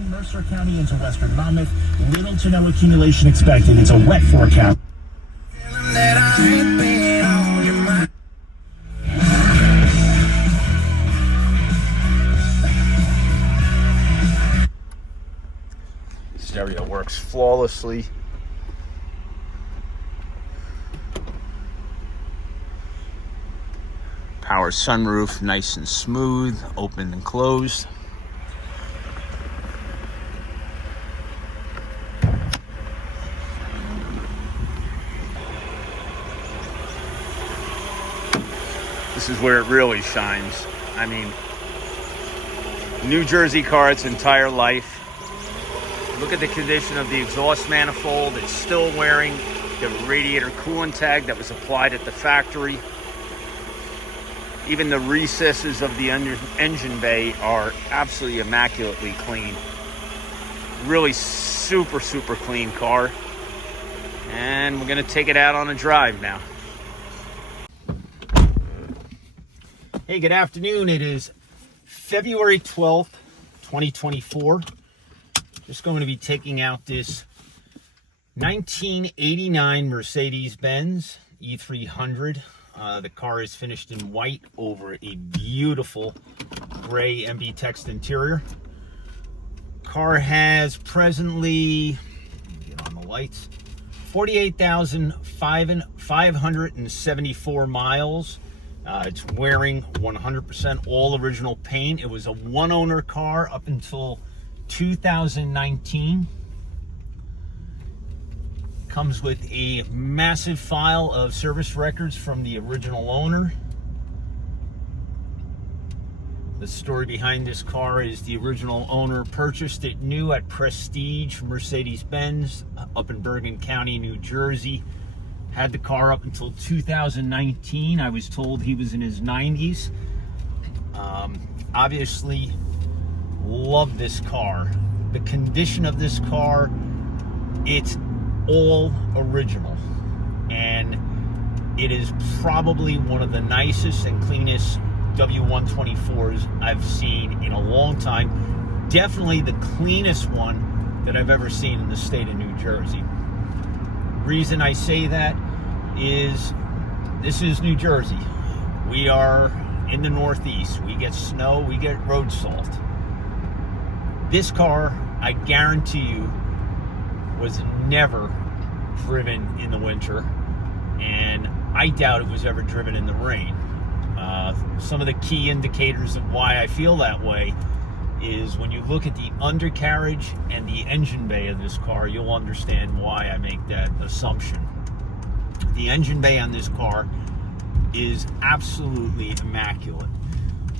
eastern Mercer County into western Monmouth. Little to no accumulation expected. It's a wet forecast. Stereo works flawlessly. Power sunroof, nice and smooth, open and closed. This is where it really shines. I mean, New Jersey car its entire life. Look at the condition of the exhaust manifold. It's still wearing the radiator coolant tag that was applied at the factory. Even the recesses of the engine bay are absolutely immaculately clean. Really super clean car. And we're gonna take it out on a drive now. Hey, good afternoon. It is February 12th, 2024. Just going to be taking out this 1989 Mercedes-Benz E300. The car is finished in white over a beautiful gray MB text interior. Car has presently, get on the lights, 48,574 miles. It's wearing 100% all original paint. It was a one-owner car up until 2019. Comes with a massive file of service records from the original owner. The story behind this car is the original owner purchased it new at Prestige Mercedes-Benz up in Bergen County, New Jersey. Had the car up until 2019. I was told he was in his 90s. Obviously, love this car. The condition of this car, it's all original, and it is probably one of the nicest and cleanest W124s I've seen in a long time. Definitely the cleanest one that I've ever seen in the state of New Jersey. Reason I say that is this is New Jersey. We are in the Northeast. We get snow, we get road salt. This car, I guarantee you, was never driven in the winter, and I doubt it was ever driven in the rain. Some of the key indicators of why I feel that way is when you look at the undercarriage and the engine bay of this car, you'll understand why I make that assumption. The engine bay on this car is absolutely immaculate.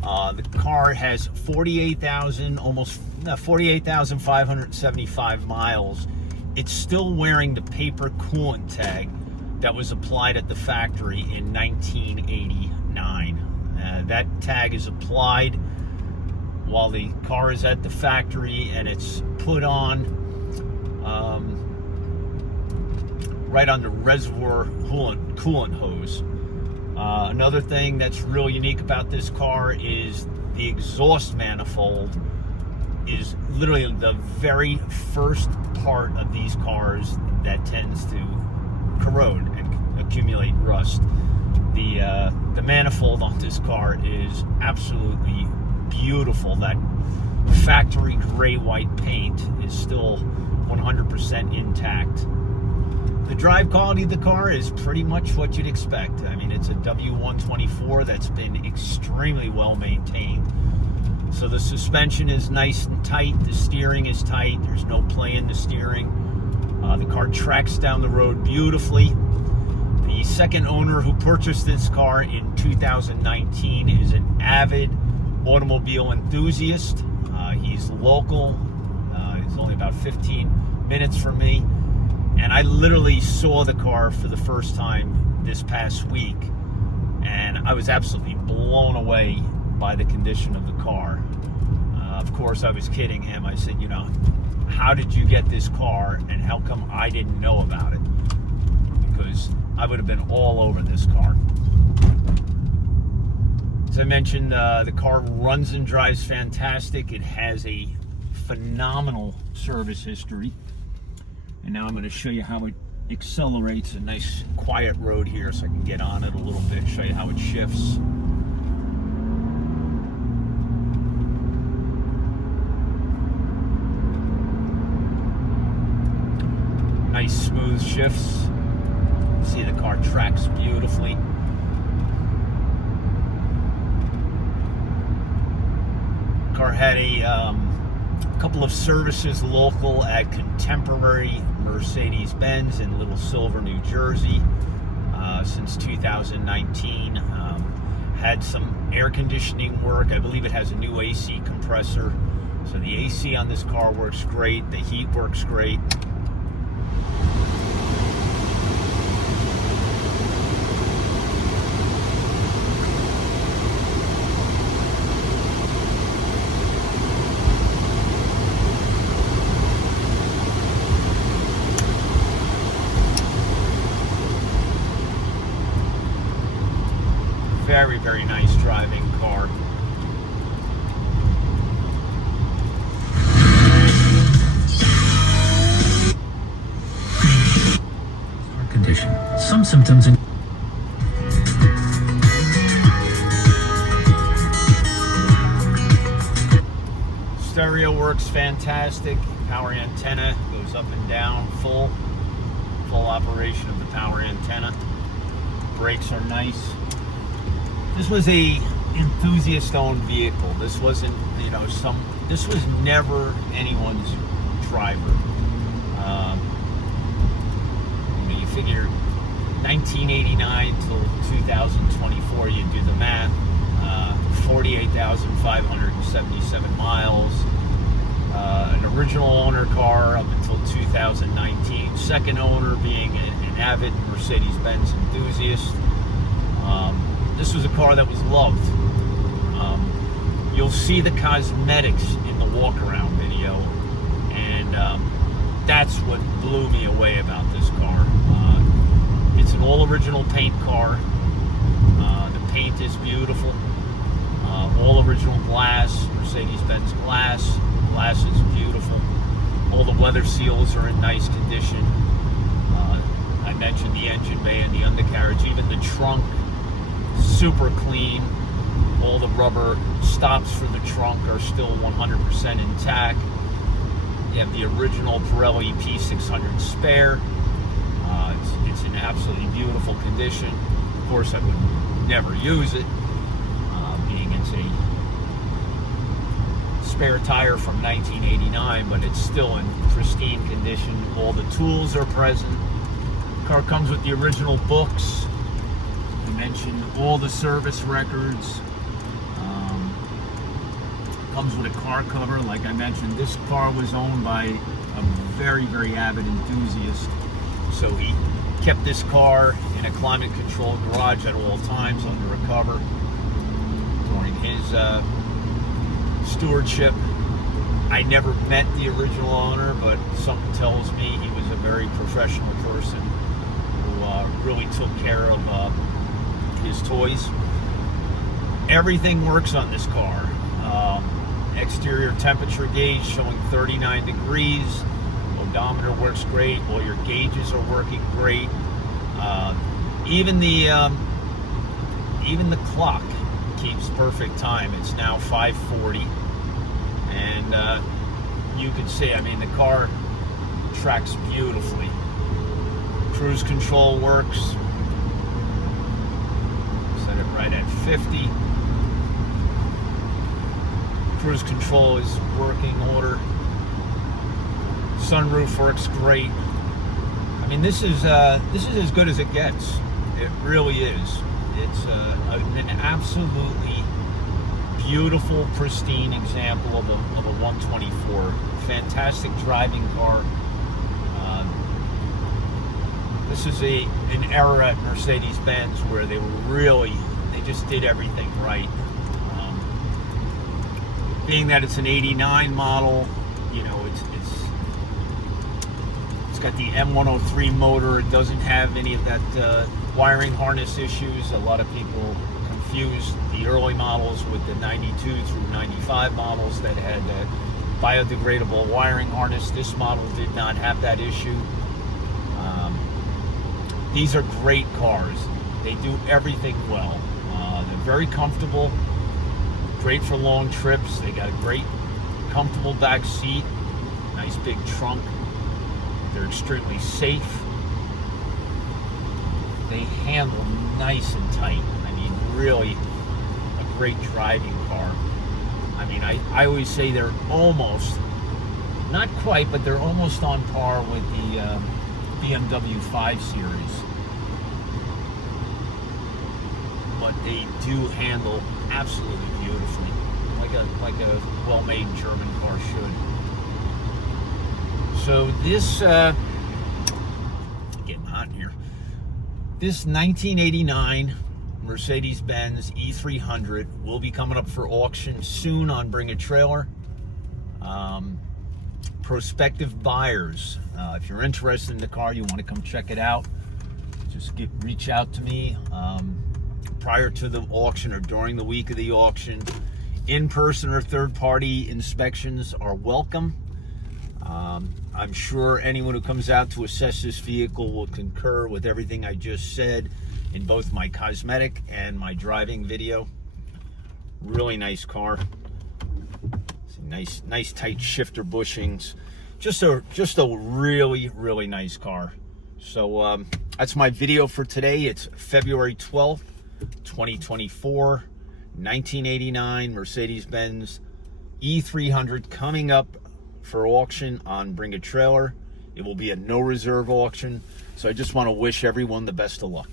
The car has 48,575 miles. It's still wearing the paper coolant tag that was applied at the factory in 1989. That tag is applied while the car is at the factory, and it's put on right on the reservoir coolant hose. Another thing that's real unique about this car is the exhaust manifold is literally the very first part of these cars that tends to corrode and accumulate rust. The manifold on this car is absolutely beautiful. That factory gray white paint is still 100% intact. The drive quality of the car is pretty much what you'd expect. I mean, it's a W124 that's been extremely well maintained. So the suspension is nice and tight. The steering is tight. There's no play in the steering. The car tracks down the road beautifully. The second owner who purchased this car in 2019 is an avid automobile enthusiast. He's local. He's only about 15 minutes from me. And I literally saw the car for the first time this past week, and I was absolutely blown away by the condition of the car. Of course, I was kidding him. I said, you know, how did you get this car, and how come I didn't know about it? Because I would have been all over this car. As I mentioned, the car runs and drives fantastic. It has a phenomenal service history. And now I'm going to show you how it accelerates. A nice quiet road here so I can get on it a little bit, show you how it shifts. Nice smooth shifts. See, the car tracks beautifully. Car had a couple of services local at Contemporary Mercedes-Benz in Little Silver, New Jersey since 2019. Had some air conditioning work. I believe it has a new AC compressor. So the AC on this car works great. The heat works great. Very, very nice driving car. Condition. Some symptoms in Stereo works fantastic. Power antenna goes up and down, full operation of the power antenna. Brakes are nice. This was a enthusiast-owned vehicle. This wasn't, this was never anyone's driver. You figure 1989 till 2024, you do the math, 48,577 miles. An original owner car up until 2019. Second owner being an avid Mercedes-Benz enthusiast. This was a car that was loved. You'll see the cosmetics in the walk-around video, and that's what blew me away about this car. It's an all-original paint car. The paint is beautiful. All original glass, Mercedes-Benz glass. Glass is beautiful. All the weather seals are in nice condition. I mentioned the engine bay and the undercarriage, even the trunk. Super clean. All the rubber stops for the trunk are still 100% intact. You have the original Pirelli P600 spare. It's in absolutely beautiful condition. Of course, I would never use it, being it's a spare tire from 1989, but it's still in pristine condition. All the tools are present. The car comes with the original books. I mentioned all the service records. Comes with a car cover. Like I mentioned, this car was owned by a very, very avid enthusiast. So he kept this car in a climate-controlled garage at all times under a cover during his stewardship. I never met the original owner, but something tells me he was a very professional person who really took care of his toys. Everything works on this car. Exterior temperature gauge showing 39 degrees. Odometer works great. All your gauges are working great. Even the clock keeps perfect time. It's now 5:40, and you can see, I mean, the car tracks beautifully. Cruise control works. Set it right at 50. Cruise control is working order. Sunroof works great. I mean, this is as good as it gets. It really is. It's an absolutely beautiful, pristine example of a 124. Fantastic driving car. This is an era at Mercedes-Benz where they just did everything right. Being that it's an 89 model, it's got the M103 motor. It doesn't have any of that wiring harness issues. A lot of people confuse the early models with the 92 through 95 models that had biodegradable wiring harness. This model did not have that issue. These are great cars. They do everything well. They're very comfortable, great for long trips. They got a great, comfortable back seat, nice big trunk. They're extremely safe. They handle nice and tight. I mean, really a great driving car. I mean, I always say they're almost, not quite, but they're almost on par with the BMW 5 Series. But they do handle absolutely beautifully, like a well-made German car should. So this, getting hot in here. This 1989 Mercedes-Benz E300 will be coming up for auction soon on Bring a Trailer. Prospective buyers, if you're interested in the car, you want to come check it out, just reach out to me prior to the auction or during the week of the auction. In-person or third-party inspections are welcome. I'm sure anyone who comes out to assess this vehicle will concur with everything I just said in both my cosmetic and my driving video. Really nice car. Nice tight shifter bushings. Just a really nice car. So that's my video for today. It's February 12th, 2024. 1989 Mercedes-Benz E300 coming up for auction on Bring a Trailer. It will be a no reserve auction. So I just want to wish everyone the best of luck.